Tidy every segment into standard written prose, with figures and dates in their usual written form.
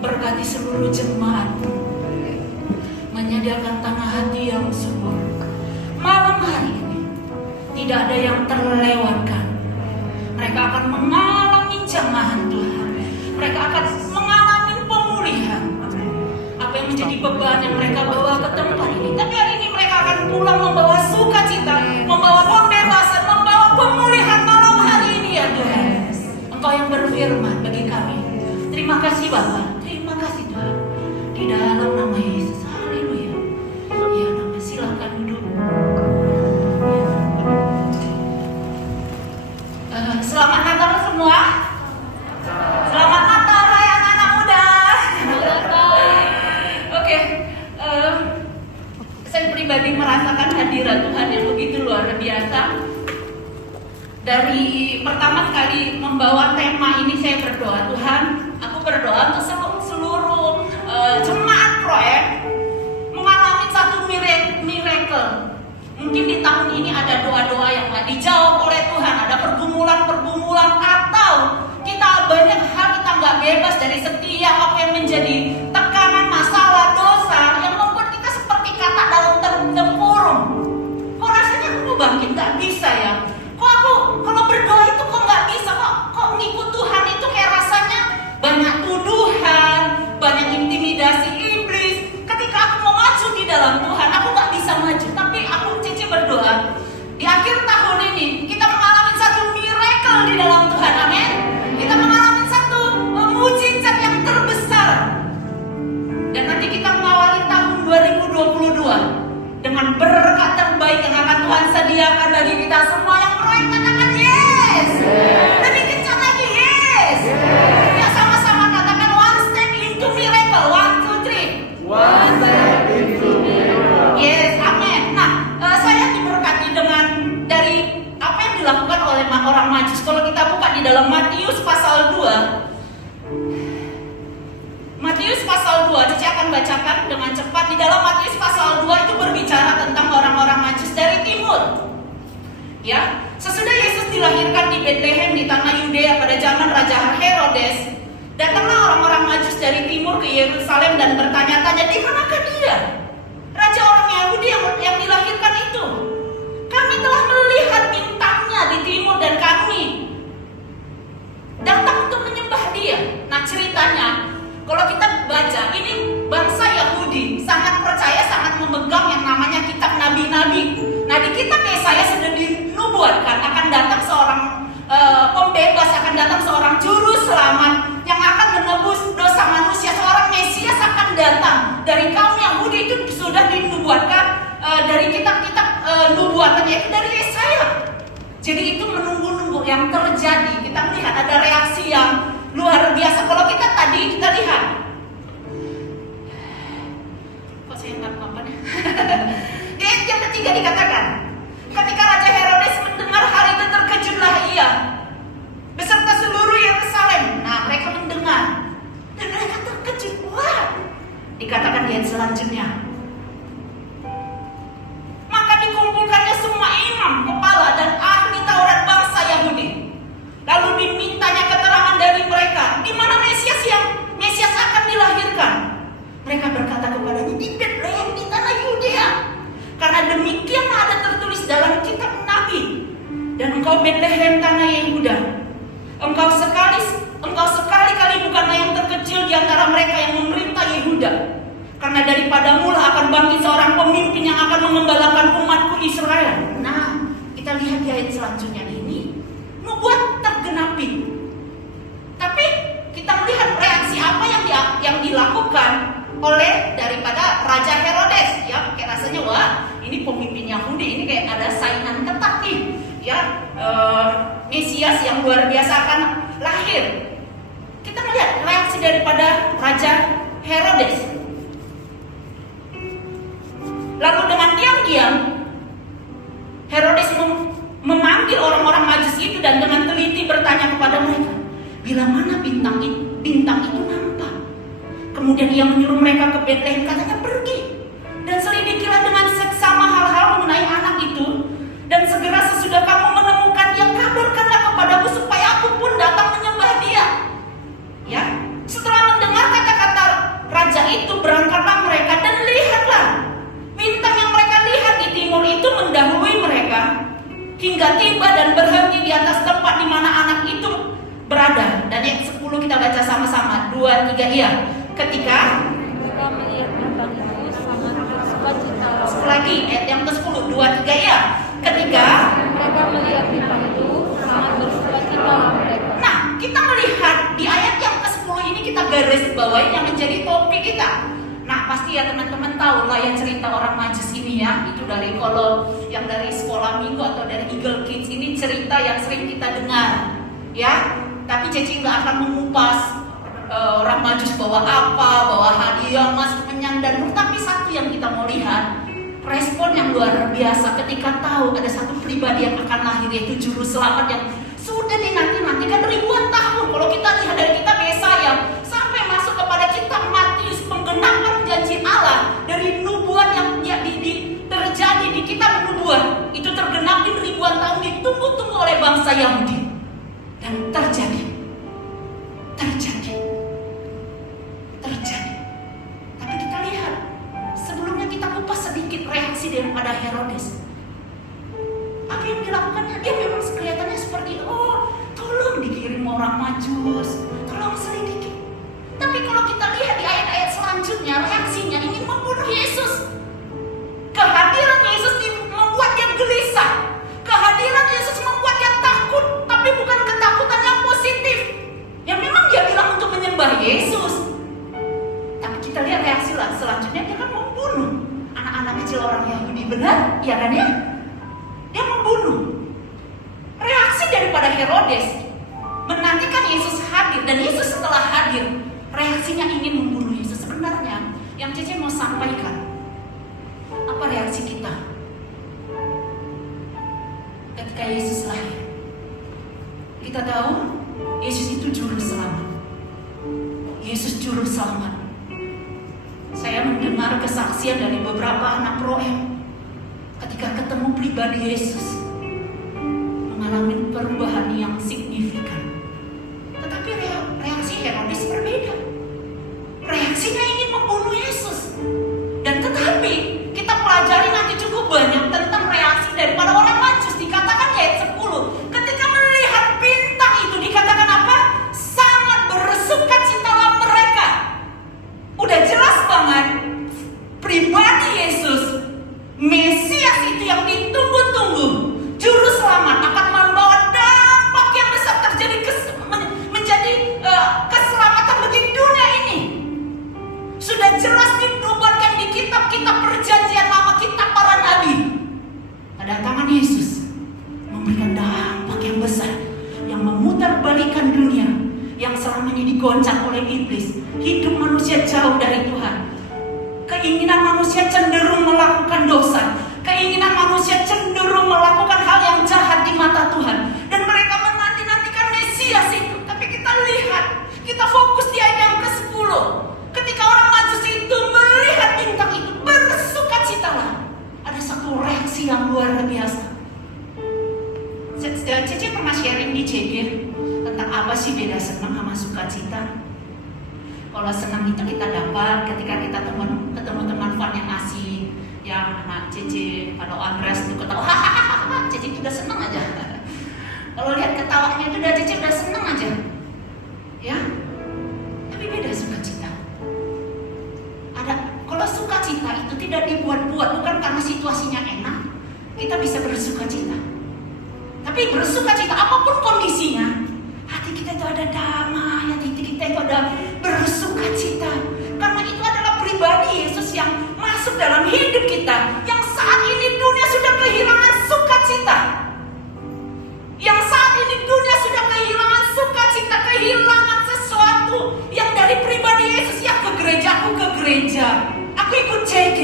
berkati seluruh jemaat-Mu, menyediakan tanah hati yang subur. Malam hari ini tidak ada yang terlewatkan. Mereka akan mengalami jamahan Tuhan. Mereka akan mengalami pemulihan. Apa yang menjadi beban yang mereka bawa ke tempat ini, tapi hari ini mereka akan pulang membawa sukacita, membawa pembebasan, membawa pemulihan malam hari ini ya Tuhan. Engkau yang berfirman bagi kami. Terima kasih Bapa, terima kasih Tuhan. Di dalam nama Yesus, haleluya. Ya, nama silakan duduk. Selamat Natal semua. Selamat Natal hai anak-anak muda. Oke, saya pribadi merasakan hadirat Tuhan yang begitu luar biasa. Dari pertama kali membawa tema ini saya berdoa, Tuhan, aku berdoa untuk seluruh jemaat proyek mengalami satu miracle. Mungkin di tahun ini ada doa-doa yang gak dijawab oleh Tuhan, ada pergumulan-pergumulan, atau kita banyak hal kita gak bebas dari setiap apa yang menjadi tekanan, masalah, dosa yang membuat kita seperti kata dalam tempurung. Kok rasanya aku mau bangkit gak bisa ya? Kok aku kalau berdoa itu kok gak bisa? Kok ngikut Tuhan itu kayak rasanya banyak tuduhan, banyak intimidasi iblis. Ketika aku mau maju di dalam Tuhan, aku gak bisa maju. Tapi aku berdoa di akhir tahun ini kita mengalami satu miracle di dalam Tuhan, amin. Kita mengalami satu mujizat yang terbesar, dan nanti kita mengawali tahun 2022 dengan berkat terbaik yang akan Tuhan sediakan bagi kita semua. Yang proyek katakan yes, lebih kencang lagi yes. Ya, sama-sama katakan one step into miracle. 1, 2, 3. One step into miracle. Yes, amin. Nah, saya diberkati dengan dari apa yang dilakukan oleh orang Majus. Kalau kita buka di dalam Matius pasal 2, Matius pasal 2, Cici akan bacakan dengan cepat. Di dalam Matius pasal 2 itu berbicara tentang orang-orang Majus dari timur. Ya, sesudah Yesus dilahirkan di Bethlehem di tanah Yudea pada zaman Raja Herodes, datanglah orang-orang Majus dari timur ke Yerusalem dan bertanya-tanya, di manakah dia? Raja orang Yahudi yang dilahirkan itu. Kami telah melihat bintangnya di timur dan kami datang untuk menyembah dia. Nah, ceritanya kalau kita baca, ini bangsa Yahudi sangat percaya, sangat memegang yang namanya kitab nabi-nabi. Nah, di kitab Yesaya sudah dinubuatkan akan datang seorang pembebas, akan datang seorang juru selamat yang akan menebus dosa manusia. Seorang Mesias akan datang dari kaum Yahudi. Itu sudah dinubuatkan dari kitab-kitab nubuatan, yaitu dari Yesaya. Jadi itu menunggu-nunggu yang terjadi. Kita melihat ada reaksi yang luar biasa. Kalau kita tadi kita lihat, kok saya nggak apa-apa nih. Yang ketiga dikatakan, ketika Raja Herodes mendengar hal itu, terkejutlah ia beserta seluruh Yerusalem. Nah, mereka mendengar dan mereka terkejut. Wah, dikatakan di ayat selanjutnya, maka dikumpulkannya semua imam, kepala dan ahli Taurat bangsa Yahudi. Lalu dimintanya keterangan dari mereka, di mana Mesias akan dilahirkan. Mereka berkata kepadanya, di Bethlehem di tanah Yudea, karena demikian ada tertulis dalam kitab Nabi. Dan engkau Bethlehem tanah Yehuda, engkau sekali-kali bukanlah yang terkecil di antara mereka yang memerintah Yehuda. Karena daripadamu lah akan bangkit seorang pemimpin yang akan mengembalakan umatku Israel. Nah, kita lihat di ayat selanjutnya ini, nubuat tergenapi. Tapi kita melihat reaksi apa yang dilakukan oleh daripada Raja Herodes. Ya, kayak rasanya wah, ini pemimpin Yahudi, ini kayak ada saingan ketat nih. Ya, Mesias yang luar biasa akan lahir. Kita melihat reaksi daripada Raja Herodes. Lalu dengan diam-diam Herodes memanggil orang-orang Majus itu dan dengan teliti bertanya kepada mereka, bila mana bintang itu nampak. Kemudian ia menyuruh mereka ke Bethlehem, katanya pergi dan selidikilah dengan seksama hal-hal mengenai anak itu, dan segera sesudah kamu menemukan dia, kabarkanlah kepadaku supaya aku pun datang menyembah dia. Ya, setelah mendengar kata-kata sudah tiba dan berhenti di atas tempat di mana anak itu berada. Dan yang 10 kita baca sama-sama. 2, 3, iya. Ketika Mereka melihat bintang itu sangat bersukacita. sekali lagi ayat yang ke-10, 2, 3, iya. Ketika Mereka melihat bintang itu sangat bersukacita mereka. Nah, kita melihat di ayat yang ke-10 ini kita garis bawahi yang menjadi topik kita. Nah, pasti ya teman-teman tahu lah ya cerita orang Majus ini ya. Itu dari kalau yang dari sekolah minggu atau dari Eagle Kids ini cerita yang sering kita dengar. Ya, tapi Ceci nggak akan mengupas orang Majus bawa apa, bawa hadiah, mas kemenyan dan nur. Tapi satu yang kita mau lihat, respon yang luar biasa ketika tahu ada satu pribadi yang akan lahir, yaitu juru selamat yang sudah dinanti-nantikan ribuan tahun. Kalau kita lihat dari kitab Yesaya sampai masuk kepada kitab Matius, penggenapan janji Allah dari nubuat yang terjadi di kitab nubuat itu tergenapi ribuan tahun, ditunggu-tunggu oleh bangsa Yahudi dan terjadi. Tapi kita lihat sebelumnya kita kupas sedikit reaksi daripada Herodes. Apa yang dilakukannya? Dia memang kelihatannya seperti tolong dikirim orang Majus, tolong selidiki. Tapi kalau kita lihat di ayat-ayat selanjutnya, reaksinya ingin membunuh Yesus. Kehadiran Yesus membuat dia gelisah. Kehadiran Yesus membuat dia takut, tapi bukan ketakutan yang positif. Yang memang dia bilang untuk menyembah Yesus. Tapi kita lihat reaksi selanjutnya, dia kan membunuh anak-anak kecil orang Yahudi, benar? Iya kan ya? Dia membunuh. Reaksi daripada Herodes menantikan Yesus hadir, dan Yesus setelah hadir reaksinya ingin membunuh Yesus. Sebenarnya yang Cece mau sampaikan, apa reaksi kita ketika Yesus lahir? Kita tahu Yesus itu juru selamat. Yesus juru selamat. Saya mendengar kesaksian dari beberapa anak proem ketika ketemu pribadi Yesus mengalami perubahan yang signifikan. Tetapi reaksi Herodes berbeda. Reaksinya ingin membunuh Yesus. Dan tetapi kita pelajari nanti cukup banyak tentang reaksi daripada orang Majus. Dikatakan di ayat 10, ketika melihat bintang itu dikatakan apa? Sangat bersukacitalah mereka. Udah jelas banget pribadi Yesus, Mesias itu yang ditunggu-tunggu, juru selamat, akan membawa dampak yang besar terjadi menjadi keselamatan bagi dunia ini. Sudah jelas dinubuatkan di kitab-kitab perjanjian lama, kitab para nabi. Kedatangan Yesus memberikan dampak yang besar, yang memutarbalikkan dunia yang selama ini digoncang oleh iblis. Hidup manusia jauh dari Tuhan. Keinginan manusia cenderung melakukan dosa. Keinginan manusia cenderung melakukan hal yang jahat di mata Tuhan. Dan mereka menanti-nantikan Mesias itu. Tapi kita lihat, kita fokus di ayat yang ke-10. Ketika orang Majus itu melihat bintang itu, bersukacitalah. Ada satu reaksi yang luar biasa. Cece pernah sharing di CG tentang apa sih beda senang sama sukacita. Kalau senang itu kita dapat ketika kita ketemu teman fun yang asik, yang anak Cece kalau Andres itu ketawa, hahaha, Cece itu udah senang aja. Kalau lihat ketawanya itu udah Cece udah senang aja, ya. Tapi beda sukacita. Kalau sukacita itu tidak dibuat-buat, bukan karena situasinya enak, kita bisa bersukacita. Tapi bersukacita apapun kondisinya, hati kita itu ada damai, hati kita itu ada bersukacita. Karena itu adalah pribadi Yesus yang masuk dalam hidup kita, yang saat ini dunia sudah kehilangan sukacita. Yang saat ini dunia sudah kehilangan sukacita, kehilangan sesuatu yang dari pribadi Yesus. Ya, ke gereja, aku ikut CG.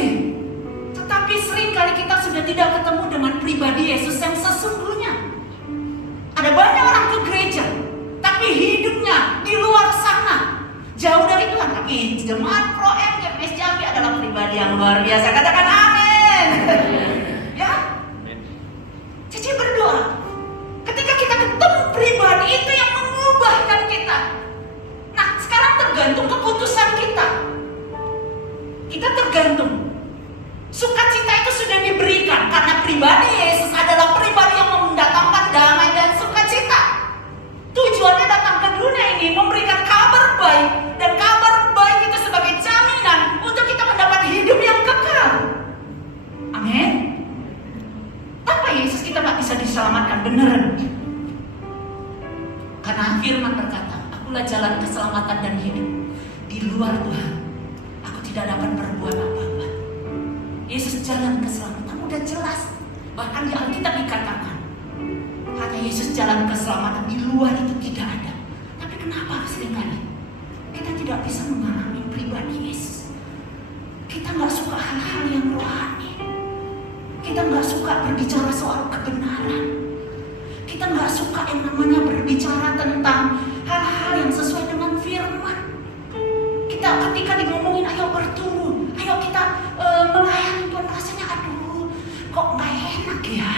Tetapi seringkali kita sudah tidak ketemu dengan pribadi Yesus yang sesungguhnya. Ada banyak orang ke gereja, tapi hidupnya di luar sana, jauh dari Tuhan. Tapi jemaat Pro-M GMS Jambi adalah pribadi yang luar biasa. Katakan amin. Ya, Cici berdoa ketika kita ketemu pribadi itu yang mengubahkan kita. Nah, sekarang tergantung keputusan kita. Kita tergantung. Sukacita itu sudah diberikan karena pribadi Yesus adalah pribadi yang mendatangkan luar Tuhan, aku tidak dapat berbuat apa-apa. Yesus jalan keselamatan, udah jelas. Bahkan di Alkitab dikatakan, hanya Yesus jalan keselamatan, di luar itu tidak ada. Tapi kenapa seringkali kita tidak bisa mengalami pribadi Yesus? Kita nggak suka hal-hal yang rohani. Kita nggak suka berbicara soal kebenaran. Kita nggak suka yang namanya berbicara tentang hal-hal yang sesuai dengan firman. Kita ketika ngomongin ayo bertumbuh, ayo kita melayani Tuhan, rasanya aduh kok nggak enak ya.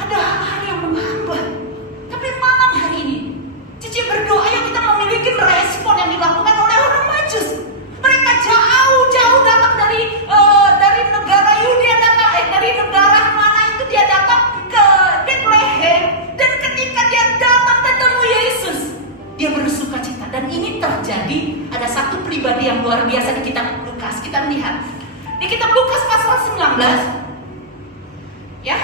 Ada hal-hal yang menghambat. Tapi malam hari ini Cici berdoa, ayo kita memiliki respon yang dilakukan oleh orang Majus. Mereka jauh-jauh datang dari negara Yudea, dari negara mana itu dia datang ke Bethlehem, dan ketika dia datang ketemu Yesus, dia bersuka cita. Dan ini terjadi, ada satu pribadi yang luar biasa di kitab Lukas. Kita melihat di kitab Lukas pasal 19, ya.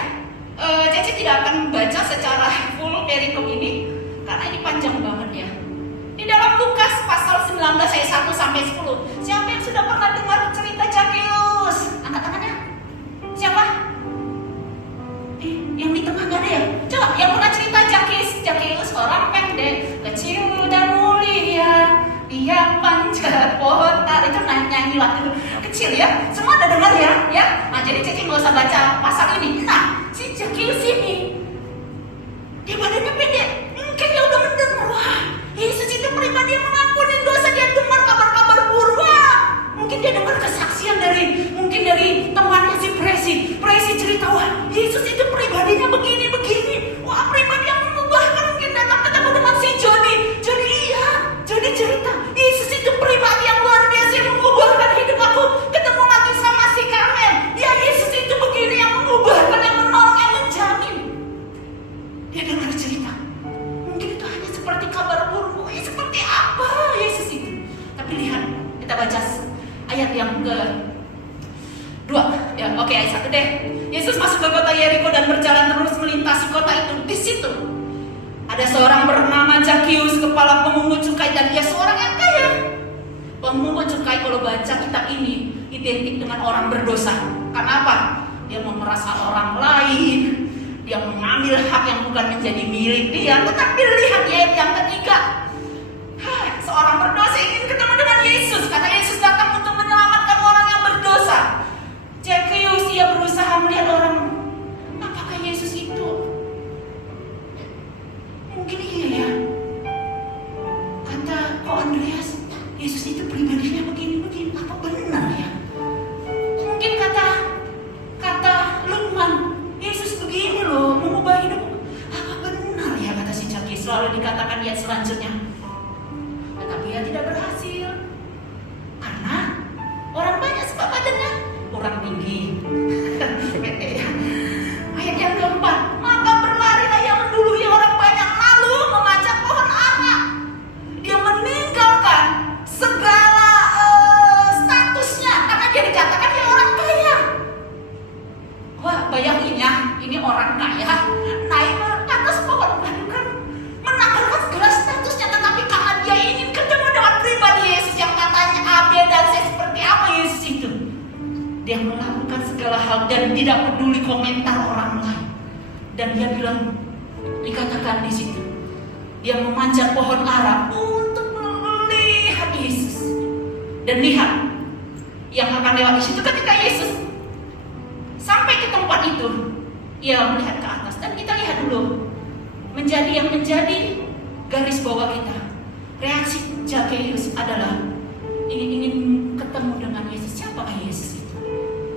Ceci tidak akan membaca secara full perikop ini karena ini panjang banget ya. Di dalam Lukas pasal 19 ayat 1 sampai 10. Siapa yang sudah pernah dengar cerita Zakheus? Angkat tangannya. Siapa? Yang di tengah nggak ada ya? Coba yang pernah cerita Zakheus orang pendek, kecil dan mulia, dia panjat pohon. Itu nyanyi waktu kecil ya. Semua ada dengar ya? Ya. Nah jadi Cici nggak usah baca pasal ini. Nah si Zakheus ini, dia badannya pendek. Mungkin dia udah mendengar, wah Yesus itu pribadi yang mengampuni dosa. Dia dengar kabar-kabar buruk. Mungkin dia dengar kesaksian dari temannya si Presi cerita, wah Yesus itu pribadinya begini. Wah pribadi yang mengubahkan. Mungkin datang ketemu dengan si Jody cerita, Yesus itu pribadi yang luar biasa yang mengubahkan hidup aku. Ketemu lagi sama si Carmen, ya Yesus itu begini yang mengubahkan, yang menolong, yang menjamin. Dia dengar cerita. Mungkin itu hanya seperti kabar buruk. Seperti apa Yesus itu? Tapi lihat, kita baca ayat yang ke-2 ya. Oke, ayat 1 deh. Yesus masuk ke kota Yeriko dan berjalan terus melintasi kota itu. Di situ ada seorang bernama Zakheus, kepala pemungut cukai, dan dia seorang yang kaya. Pemungut cukai kalau baca kitab ini identik dengan orang berdosa. Kenapa? Dia memerasa orang lain, dia mengambil hak yang bukan menjadi milik dia. Tetapi lihat di ayat yang ketiga, seorang berdosa ingin ketemu dengan Yesus. Kata Yesus datang untuk menyelamatkan orang yang berdosa. Zakheus, ia berusaha melihat orang. Apakah Yesus itu? Mungkin iya ya. Kata kok Andreas, Yesus itu pribadinya begini. Apa benar ya? Mungkin kata Lukman, Yesus begini loh, mengubah hidup. Apa benar ya, kata si Zakheus. Selalu dikatakan dia selanjutnya. Tetapi dia tidak berhasil. Karena orang banyak sebab badannya kurang tinggi. Ayat yang keempat, maka berlarilah ia mendului orang banyak lalu memanjat pohon ara. Dia meninggalkan segala statusnya karena dia dikatakan dia orang kaya. Wah, bayangin ya, ini orang kaya naik ke atas pohon, kan menanggalkan segala statusnya. Tetapi karena dia ingin ketemu dengan pribadi Yesus yang katanya A, B, dan C seperti apa Yesus itu, dia melakukan segala hal dan tidak peduli komentar orang lain. Dan dia bilang, dikatakan di situ, dia memanjat pohon ara untuk melihat Yesus. Dan lihat, yang akan lewat di situ ketika Yesus sampai ke tempat itu, ia melihat ke atas. Dan kita lihat dulu, yang menjadi garis bawah kita. Reaksi Zakheus adalah ingin ketemu dengan Yesus. Siapakah Yesus itu?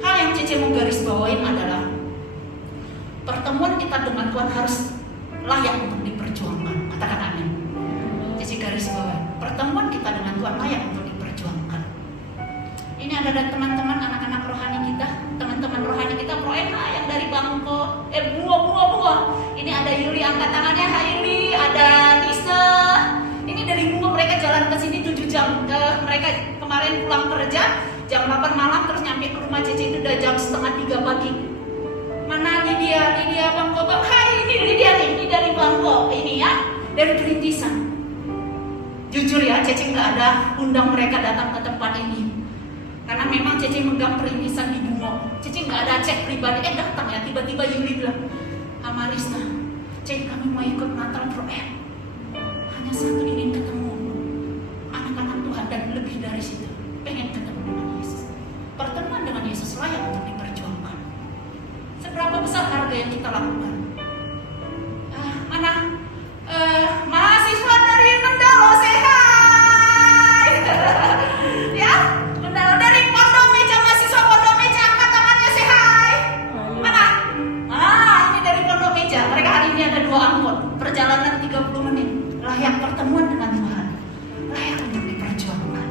Hal yang Cece mau garis bawain adalah pertemuan kita dengan Tuhan harus layak untuk diperjuangkan. Katakan amin. Cece garis bawah, pertemuan kita dengan Tuhan layak untuk diperjuangkan. Ini ada teman-teman anak-anak rohani kita, teman-teman rohani kita Proena yang dari Bangko, bunga. Ini ada Yuli, angkat tangannya. Hai Yuli, ada Nisa. Ini dari bunga, mereka jalan ke sini 7 jam. Mereka kemarin pulang kerja jam 8 malam, terus nyampe ke rumah Cece itu udah jam 2:30 pagi. Mana Lydia Bangko? Hai, ini Lydia nih, ini dari Bangko, ini ya, dari Perintisan. Jujur ya, Cece nggak ada undang mereka datang ke tempat ini. Karena memang Cece megang perimisan di Bungo. Cece nggak ada cek pribadi, datang ya, tiba-tiba Yuli bilang, Amarisna, Cece kami mau ikut Natal Pro-M. Hanya satu, ingin ketemu anak-anak Tuhan dan lebih dari situ. Pengen ketemu dengan Yesus. Pertemuan dengan Yesus layak untuk diperjuangkan. Seberapa besar harga yang kita lakukan? Mahasiswa dari Mendalo, say hai. Ya, Mendalo dari Pondok Meja, mahasiswa Pondok Meja, angkat tangannya, say hai. Mana? Ini dari Pondok Meja. Mereka hari ini ada 2 angkot, perjalanan 30 menit. Layak pertemuan dengan Tuhan. Layak untuk diperjuangkan.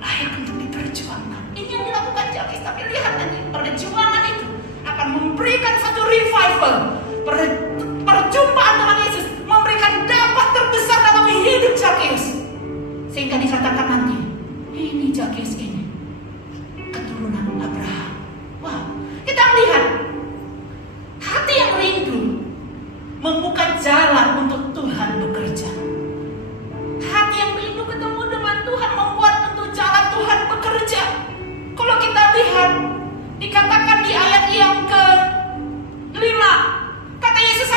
Layak untuk diperjuangkan. Ini yang dilakukan Jakis, tapi lihat nanti perjuangan itu akan memberikan satu revival. Perjumpaan dengan Yesus memberikan dampak terbesar dalam hidup Zakheus, sehingga dikatakan nanti, ini Zakheus ini keturunan Abraham. Wow, kita melihat hati yang rindu membuka jalan untuk Tuhan bekerja. Hati yang rindu ketemu dengan Tuhan membuat untuk jalan Tuhan bekerja. Kalau kita lihat, dikatakan di ayat yang ke-5, kata Yesus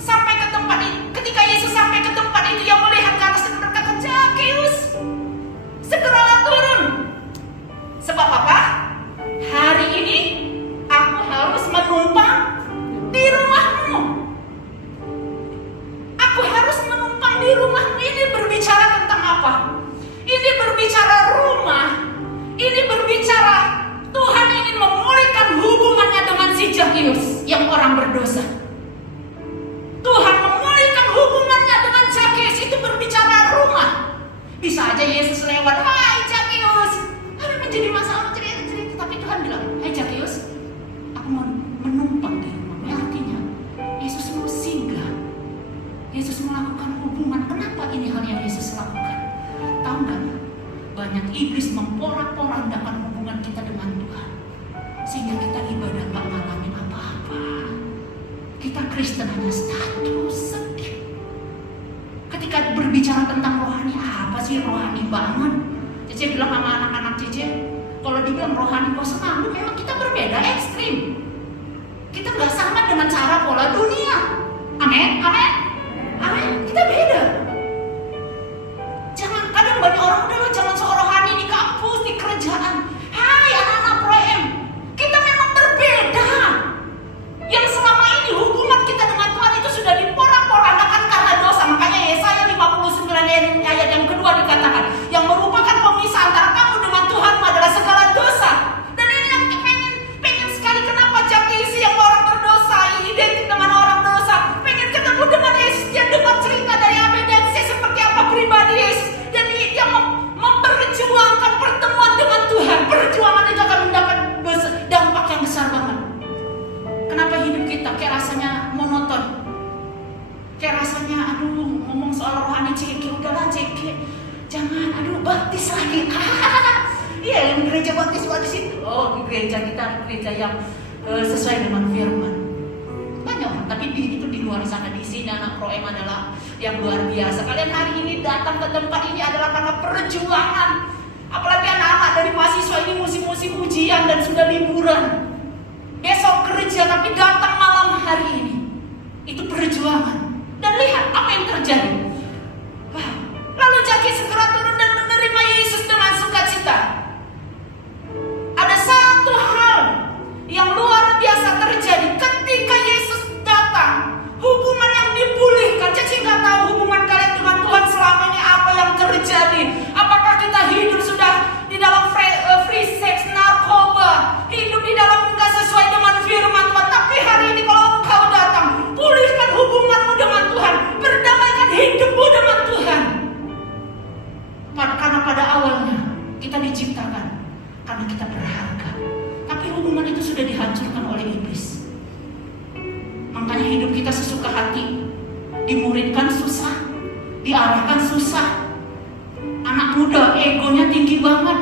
sampai ke tempat itu. Ketika Yesus sampai ke tempat itu, Ia melihat ke atas dan berkata, Zakheus, segeralah turun. Sebab apa? Hari ini aku harus menumpang di rumahmu. Aku harus menumpang di rumahmu. Ini berbicara tentang apa? Ini berbicara rumah. Ini berbicara Tuhan ingin memulihkan hubungannya dengan si Zakheus yang orang berdosa. Tuhan memulihkan hubungannya dengan Zakheus, itu berbicara rumah. Bisa aja Yesus lewat, hai Zakheus, menjadi masalah cerita. Tapi Tuhan bilang, hai Zakheus, aku mau menumpang di rumahmu. Artinya Yesus mau singgah. Yesus melakukan hubungan. Kenapa ini hal yang Yesus lakukan? Tahu nggak? Banyak iblis memporak-porandakan hubungan kita dengan Tuhan, sehingga kita ibadah nggak ngalamin apa-apa. Kita Kristen hanya status sedih. Ketika berbicara tentang rohani, apa sih rohani banget? Cece bilang sama anak-anak Cece, kalau dibilang rohani kok senang, memang kita berbeda ekstrim. Kita nggak sama dengan cara pola dunia. Amin, amin, amin. Kita beda. Jangan, kadang banyak orang udahlah jangan sok rohani di kampus, di kerjaan. Hai anak-anak Pro-M, kita memang berbeda. Yang selama ini hubungan kita dengan Tuhan itu sudah diporak-porandakan karena dosa. Makanya Yesaya 59 ayat yang kedua dikatakan, yang merupakan pemisah antara kamu dengan Tuhan adalah segala dosa. Dan ini yang pengen sekali, kenapa Zakheus yang orang berdosa, identik dengan orang dosa, pengen ketemu dengan Yesus. Dia dengar cerita dari ABDC seperti apa pribadi Yesus, dan dia memperjuangkan pertemuan dengan Tuhan. Perjuangan itu akan mendapat dampak yang besar banget. Kenapa hidup kita kayak rasanya monoton? Kayak rasanya, aduh, ngomong soal rohani Ceke, udahlah Ceke, jangan, aduh, baptis lagi. Iya, yang gereja baptis itu. Oh, gereja kita gereja yang sesuai dengan firman. Banyak orang, tapi itu di luar sana. Di sini anak Pro-M adalah yang luar biasa. Kalian hari ini datang ke tempat ini adalah karena perjuangan. Apalagi anak-anak dari mahasiswa ini musim-musim ujian dan sudah liburan. Besok kerja tapi datang malam hari ini. Itu perjuangan. Dan lihat apa yang terjadi. Lalu Zakheus segera turun dan menerima Yesus dengan sukacita. Ada satu hal yang luar biasa terjadi ketika Yesus datang. Hubungan yang dipulihkan. Cece nggak tahu hubungan kalian dengan Tuhan selama ini apa yang terjadi. Apakah kita hidup sudah di dalam free sex, narkoba, hidup di dalam nggak sesuai dengan firman Tuhan. Tapi hari ini kalau engkau datang, pulihkan hubunganmu dengan Tuhan, perdamaikan hidupmu dengan Tuhan. Karena pada awalnya kita diciptakan karena kita berharga, tapi hubungan itu sudah dihancurkan oleh iblis. Makanya hidup kita sesuka hati, dimuridkan susah, diarahkan susah. Anak muda egonya tinggi banget.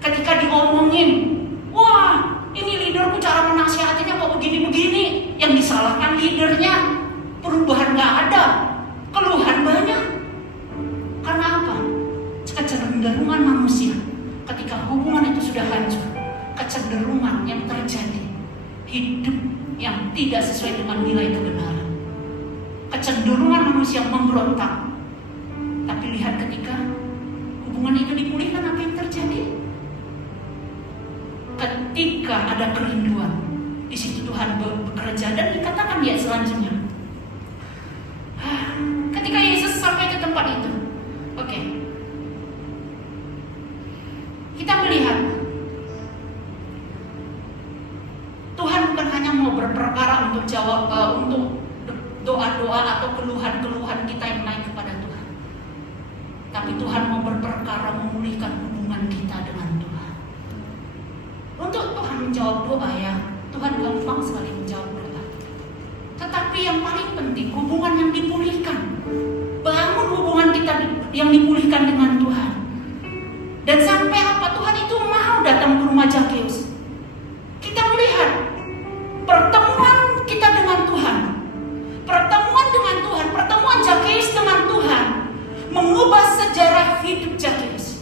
Ketika diomongin, wah ini leaderku cara menasihatinya kok begini-begini. Yang disalahkan leadernya, perubahan gak ada, keluhan banyak. manusia ketika hubungan itu sudah hancur, kecenderungan yang terjadi, hidup yang tidak sesuai dengan nilai kebenaran, kecenderungan manusia memberontak. Tapi lihat ketika hubungan itu dipulihkan, apa yang terjadi? Ketika ada kerinduan, di situ Tuhan bekerja. Dan dikatakan di ayat selanjutnya, ketika Yesus sampai ke tempat itu, kita melihat Tuhan bukan hanya mau berperkara untuk jawab untuk doa-doa atau keluhan-keluhan kita yang naik kepada Tuhan, tapi Tuhan mau berperkara memulihkan hubungan kita dengan Tuhan. Untuk Tuhan menjawab doa, ya, Tuhan gampang sekali menjawab doa. Tetapi yang paling penting, hubungan yang dipulihkan. Bangun hubungan kita yang dipulihkan dengan Tuhan. Dan sampai apa? Tuhan itu mau datang ke rumah Zakeus. Kita melihat pertemuan kita dengan Tuhan, pertemuan dengan Tuhan, pertemuan Zakeus dengan Tuhan mengubah sejarah hidup Zakeus.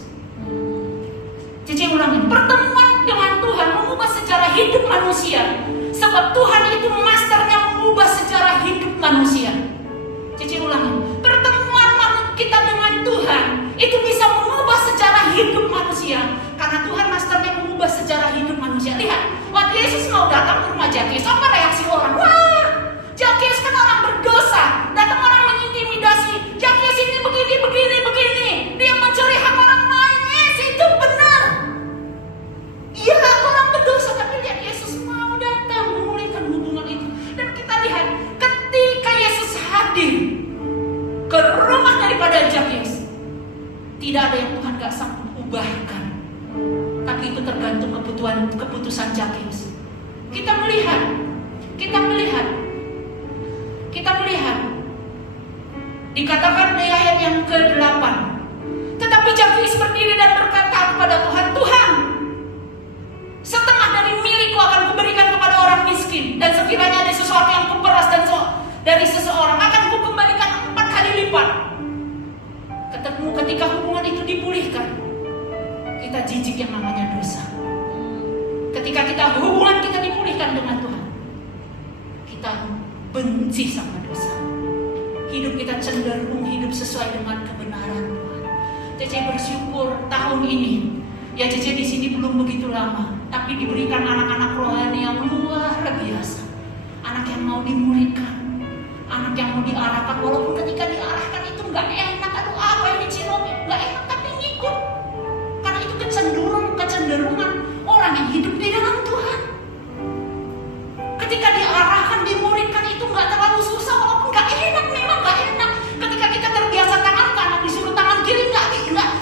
Cici ulangin, pertemuan dengan Tuhan mengubah sejarah hidup manusia. Sebab Tuhan itu masternya mengubah sejarah hidup manusia. Cici ulangin, pertemuan kita dengan Tuhan itu bisa mengubah sejarah hidup manusia. Karena Tuhan masternya mengubah sejarah hidup manusia. Lihat, waktu Yesus mau datang ke rumah Zakeus, apa reaksi orang? Wah, Zakeus kan orang berdosa. Datang orang mengintimidasi. Zakeus ini begini. Dia mencuri hak orang lain. Yes, itu benar. Iya, orang berdosa. Tapi lihat, Yesus mau datang memulihkan hubungan itu. Dan kita lihat, ketika Yesus hadir ke rumah daripada Zakeus, tidak ada yang Tuhan gak sanggup ubahkan. Tapi itu tergantung keputusan Zakeus. Kita melihat dikatakan di ayat yang ke-8, tetapi Zakeus berdiri dan berkata kepada Tuhan, Tuhan, setengah dari milikku akan kuberikan kepada orang miskin, dan sekiranya ada sesuatu yang kuperas dan dari seseorang akan kukembalikan 4 kali lipat. Ketika hubungan itu dipulihkan, kita jijik yang namanya dosa. Ketika hubungan kita dipulihkan dengan Tuhan, kita benci sama dosa. Hidup kita cenderung hidup sesuai dengan kebenaran Tuhan. Cece bersyukur tahun ini, ya Cece di sini belum begitu lama, tapi diberikan anak-anak rohani yang luar biasa. Anak yang mau dimuridkan, anak yang mau diarahkan, walaupun ketika diarahkan itu nggak enak. Aduh, apa yang dicinomi nggak enak, tapi ngikut. Karena itu kecenderungan orang yang hidup di dalam Tuhan. Ketika diarahkan, dimuridkan itu nggak terlalu susah, walaupun nggak enak, memang nggak enak. Ketika kita terbiasa tangan kanan disuruh tangan kiri nggak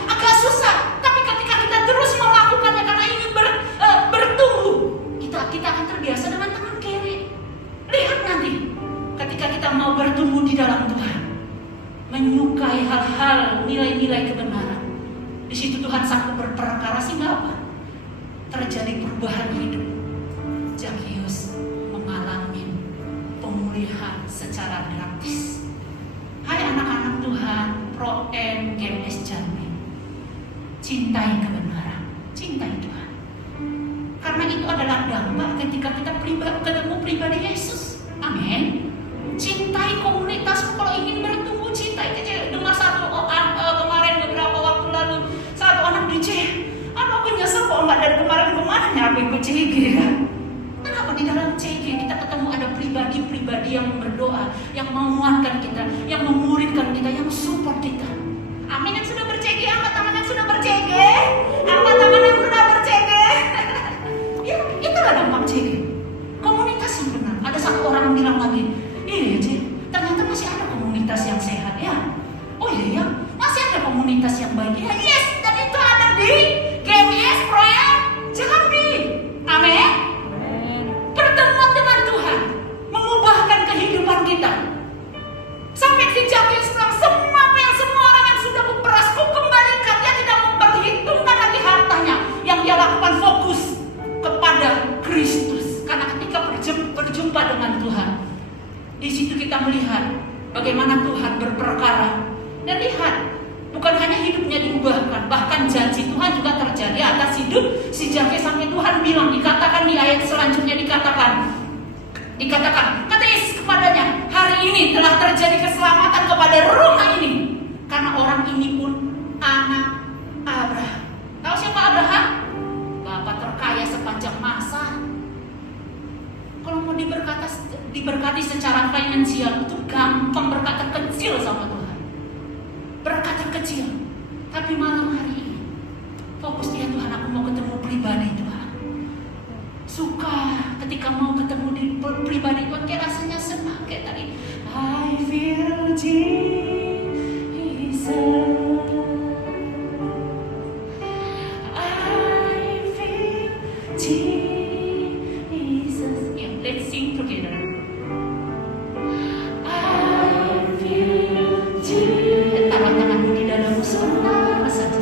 agak susah. Tapi ketika kita terus melakukannya karena ingin bertumbuh, kita akan terbiasa dengan tangan kiri. Lihat nanti, ketika kita mau bertumbuh di dalam Tuhan, menyukai hal-hal nilai-nilai kebenaran, di situ Tuhan sanggup berperkara sehingga apa? Terjadi perubahan hidup. Zakeus mengalami pemulihan secara gratis. Hai anak-anak Tuhan, Pro M GMS Jambi, cintai kebenaran, cintai Tuhan. Karena itu adalah dampak ketika kita ketemu pribadi Yesus. Amin. Cintai komunitasmu. Kalau ingin bertumbuh, cintai. Dengar satu kemarin beberapa waktu lalu, satu anak DJ, aku nyesel kok nggak dari kemarin ya aku ikut CG kan. Kenapa di dalam CG kita ketemu ada pribadi-pribadi yang berdoa, yang menguatkan kita, yang memuridkan kita, yang support kita. Amin. Yang sudah ber-CG, angkat tangan yang sudah ber-CG, angkat tangan yang sudah ber-CG. Ya, itulah dampak CG. Komunitas yang benar. Ada satu orang bilang lagi, iya Cik, ternyata masih ada komunitas yang sehat ya. Oh iya ya, masih ada komunitas yang baik ya. Yes, dan itu ada di GMS Proyek Jambi. Amin. Pertemuan dengan Tuhan mengubahkan kehidupan kita. Sampai si Zakeus bilang, semua orang yang sudah kuperas kukembalikan. Dia tidak memperhitungkan lagi hartanya. Yang dia lakukan fokus kepada Kristus. Karena ketika berjumpa dengan Tuhan, di situ kita melihat bagaimana Tuhan berperkara. Dan lihat, bukan hanya hidup hidupnya diubahkan. Bahkan janji Tuhan juga terjadi atas hidup si Jake, sampai Tuhan bilang, dikatakan di ayat selanjutnya, dikatakan kata Yesus kepadanya, hari ini telah terjadi keselamatan kepada rumah ini, karena orang ini pun anak Abraham. Tahu siapa Abraham? Bapak terkaya sepanjang masa. Kalau mau diberkati secara finansial itu gampang, berkat terkecil sama Tuhan, berkat terkecil. Tapi malam hari ini fokus dia, Tuhan aku mau ketemu pribadi Tuhan. Suka ketika mau ketemu di pribadi Tuhan, kayak rasanya senang kayak tadi. I feel Jesus, I feel Jesus. Yeah, let's sing together. I feel Jesus. Taruh tanganmu di dadamu sebentar saja.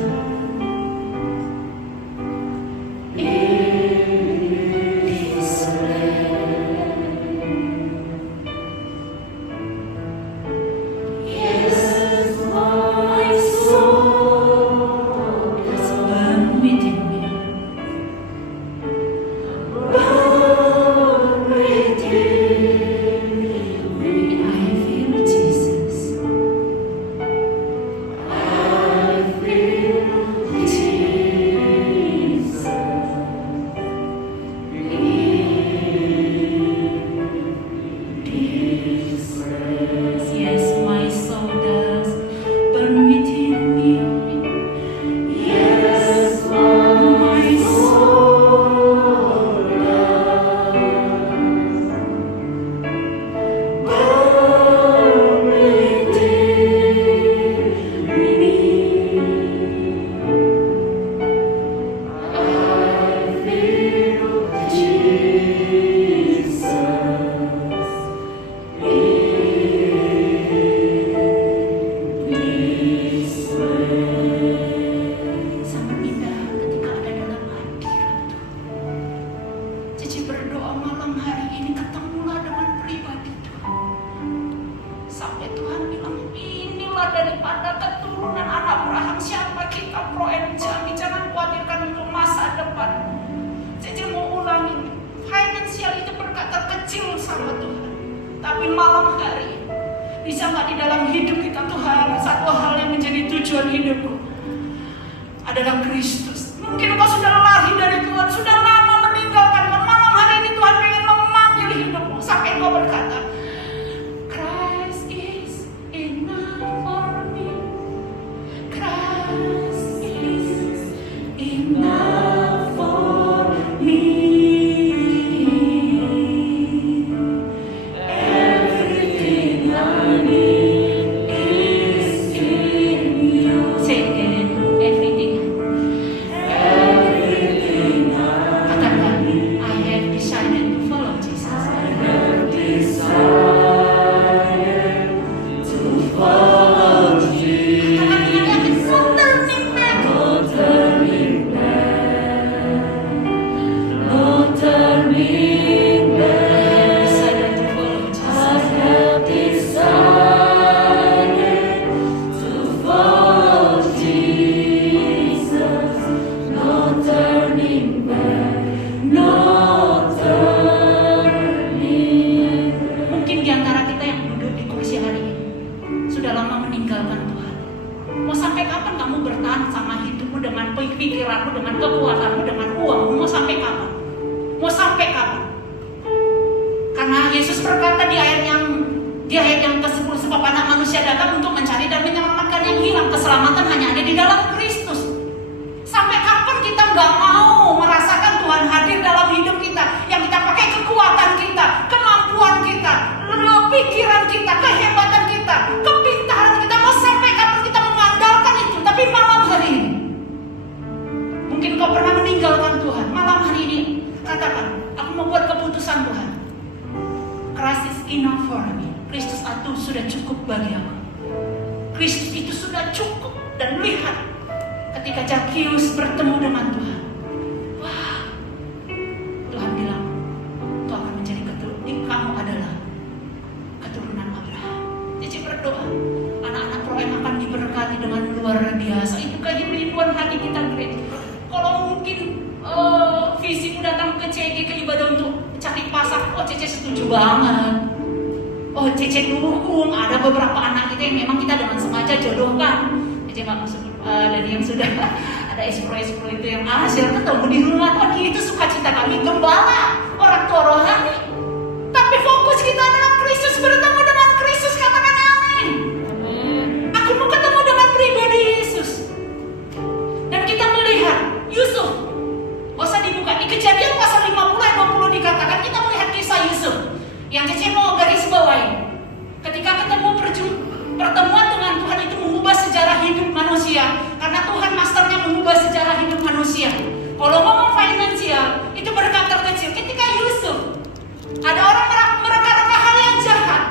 Anak-anak proyek akan diberkati dengan luar biasa. Itu kerinduan hati kita gereja. Kalau mungkin visimu datang ke CG ke ibadah untuk cari pasar, oh Cece setuju banget. Oh Cece dukung. Ada beberapa anak kita yang memang kita dengan sengaja jodohkan. Cece nggak maksud dari yang sudah ada espro itu yang hasil ketemu di rumah Tuhan, itu sukacita kami gembala, orang tua rohani. Tapi fokus kita adalah Kristus, bertemu dengan Kristus, katakan amin. Aku mau ketemu dengan pribadi Yesus. Dan kita melihat Yusuf, gak usah dibuka, di Kejadian pasal 50 ayat 20 dikatakan, kita melihat kisah Yusuf. Yang Cece mau garis bawahi, ketika ketemu pertemuan dengan Tuhan itu mengubah sejarah hidup manusia. Karena Tuhan masternya mengubah sejarah hidup manusia. Kalau ngomong finansial, itu berkat terkecil. Ketika Yusuf, ada orang mereka hal yang jahat,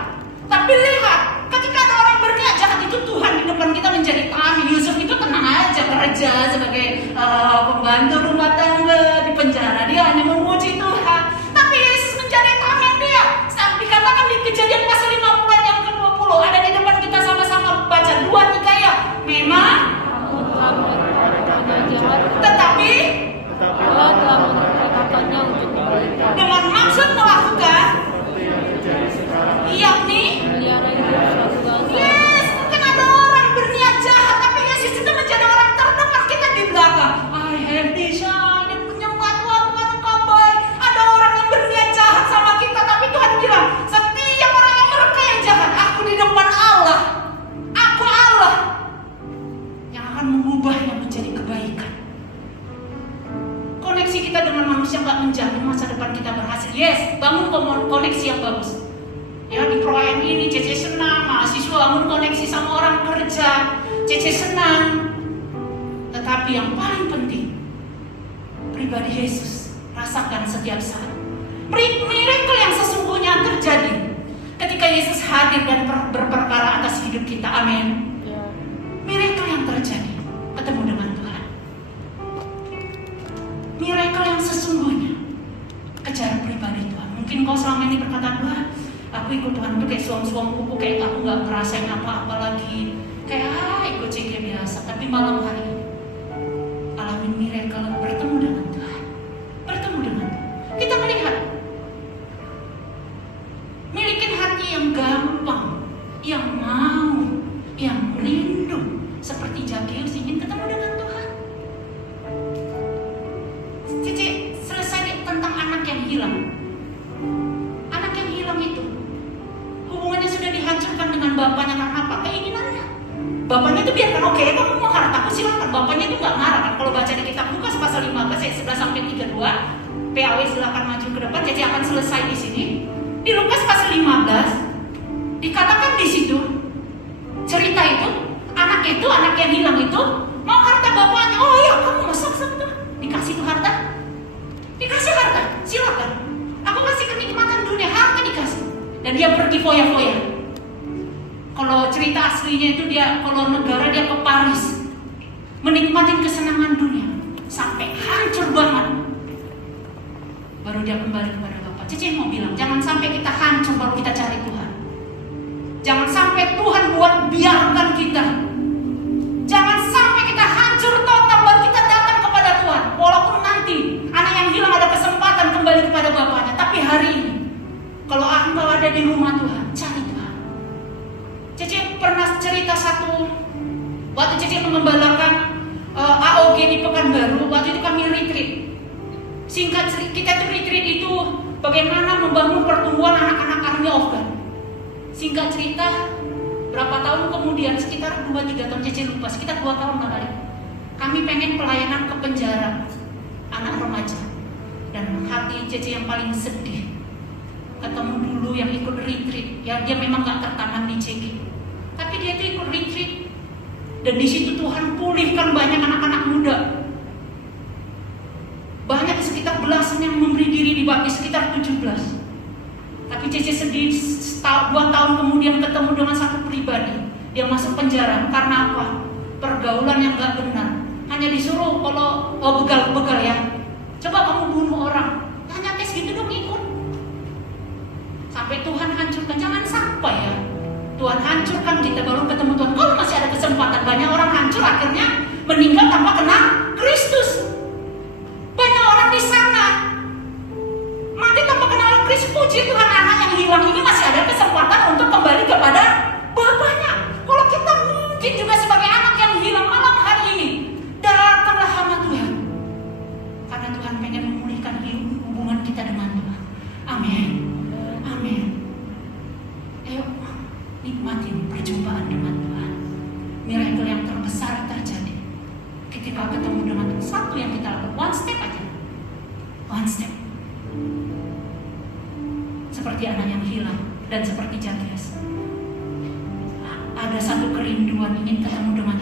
tapi lihat, ketika ada orang berniat jahat itu, Tuhan di depan kita menjadi tahan. Yusuf itu tenang aja kerja sebagai pembantu rumah tangga di penjara, dia hanya memuji Tuhan. Tapi Yesus menjadi tahan dia. Saat dikatakan di Kejadian pasal 50 ayat yang ke-20, ada di depan kita sama-sama baca 2-3 ya. Memang tetapi Allah telah memperkatakannya untuk kebaikan dengan maksud melakukan, yakni melihara hidup suatu bangsa. yes, mungkin ada orang berniat jahat, tapi Yesus itu menjadi orang terdepan, kita di belakang. I have decided menyembah Tuhan, Tuhan engkau baik. Ada orang yang berniat jahat sama kita, tapi Tuhan bilang, setiap orang yang mereka yang jahat, aku di depan Allah. Aku Allah yang akan mengubahnya menjadi kebaikan. Koneksi kita dengan manusia nggak menjamin masa depan kita berhasil. Yes, bangun koneksi yang bagus. Ya, di proyek ini Cece senang, mahasiswa bangun koneksi sama orang kerja, Cece senang. Tetapi yang paling penting, pribadi Yesus rasakan setiap saat. Miracle yang sesungguhnya terjadi ketika Yesus hadir dan berperkara atas hidup kita. Amin. Miracle yang terjadi, ketemu dengan Tuhan. Miracle yang sesungguhnya, kejar pribadi Tuhan. Mungkin kau selama ini berkata, wah, aku ikut Tuhan itu kayak suam-suam kuku, kayak aku gak ngerasain apa-apa lagi, kayak ikut CG biasa. Tapi malam hari ini alamin miracle, bertemu dengan Tuhan, bertemu dengan Tuhan. Kita melihat milikin hati yang gampang, yang mau, yang rindu, seperti Zakeus ingin ketemu dengan Tuhan. Cici selesai tentang anak yang hilang. Anak yang hilang itu hubungannya sudah dihancurkan dengan bapaknya karena apa? Keinginannya. Bapaknya itu biarkan, oke, kamu mau hartaku silakan. Bapaknya itu nggak ngarang kan. Kalau baca di kitab Lukas pasal 15 ayat 11 sampai 32, PAW silakan maju ke depan. Cici akan selesai di sini. Di Lukas pasal 15 dikatakan di situ cerita itu anak yang hilang itu mau harta bapaknya. Oh iya, kamu masak tuh, dikasih tuh harta, dikasih harta, silakan. Aku kasih kenikmatan dunia, harta dikasih. Dan dia pergi foya-foya. Kalau cerita aslinya itu dia, kalau negara dia ke Paris, menikmati kesenangan dunia sampai hancur banget. Baru dia kembali kepada Bapak. Cici mau bilang, jangan sampai kita hancur baru kita cari Tuhan. Jangan sampai Tuhan buat biarkan kita. Jangan sampai kita hancur total baru kita datang kepada Tuhan. Walaupun nanti anak yang hilang ada kesempatan kembali kepada bapaknya. Tapi hari ini, kalau engkau ada di rumah Tuhan, cari Tuhan. Cici pernah cerita satu, waktu Cici mengembalakan AOG di Pekanbaru, waktu itu kami retreat. Singkat cerita, kita itu retreat itu bagaimana membangun pertumbuhan anak-anak Army of God. Singkat cerita, berapa tahun kemudian, sekitar 2-3 tahun, Cece lupa, sekitar 2 tahun kali, kami pengen pelayanan ke penjara anak remaja. Dan hati Cece yang paling sedih, ketemu dulu yang ikut retreat, ya dia memang gak tertanam di CG, tapi dia itu ikut retreat. Dan di situ Tuhan pulihkan banyak anak-anak muda. Banyak sekitar belasan yang memberi diri dibaptis, sekitar 17. Tapi Cece sedih, 2 tahun kemudian ketemu dengan satu pribadi. Dia masuk penjara, karena apa? Pergaulan yang gak benar. Hanya disuruh kalau begal-begal ya, coba kamu bunuh orang, hanya tes gitu dong, ikut. Sampai Tuhan hancurkan, jangan sampai ya Tuhan hancurkan kita baru ketemu Tuhan. Kalau masih ada kesempatan, banyak orang hancur akhirnya meninggal ketika ketemu dengan satu yang kita lakukan, one step aja, one step. Seperti anak yang hilang dan seperti Jabez, ada satu kerinduan ingin ketemu dengan